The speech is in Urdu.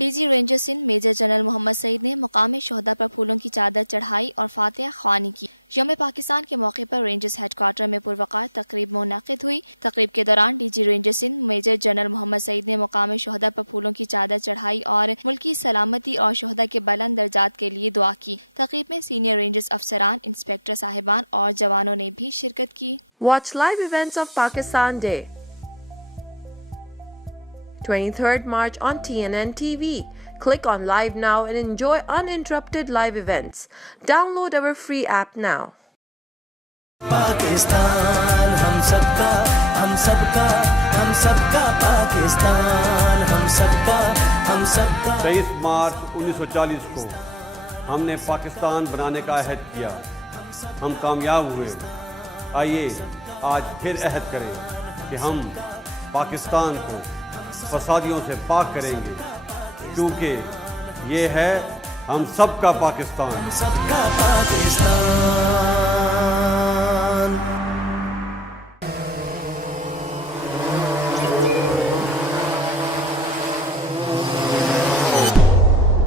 D G Rangers Sindh major general Muhammad Saeed نے مقام شہدا پر پھولوں کی چادر چڑھائی اور فاتحہ خوانی کی۔ یوم پاکستان کے موقع پر رینجرز ہیڈ کوارٹر میں وقار تقریب منعقد ہوئی۔ تقریب کے دوران D G Rangers Sindh major general Muhammad Saeed نے مقام شہدا پر پھولوں کی چادر چڑھائی اور ملکی سلامتی اور شہدا کے بلند درجات کے لیے دعا کی۔ تقریب میں سینئر رینجرز افسران، انسپکٹر صاحبان اور جوانوں نے بھی شرکت کی۔ Watch live events of Pakistan Day, 23rd March on TNN TV. Click on Live now and enjoy uninterrupted live events. Download our free app now. Pakistan ہم سب کا، ہم سب کا، ہم سب کا پاکستان، ہم سب کا، ہم سب کا۔ 23 مارچ 1940 کو ہم نے پاکستان بنانے کا عہد کیا، ہم کامیاب ہوئے۔ آئیے آج پھر عہد کریں کہ ہم پاکستان کو فسادیوں سے پاک کریں گے، کیونکہ یہ ہے ہم سب کا پاکستان۔ ہم سب کا پاکستان۔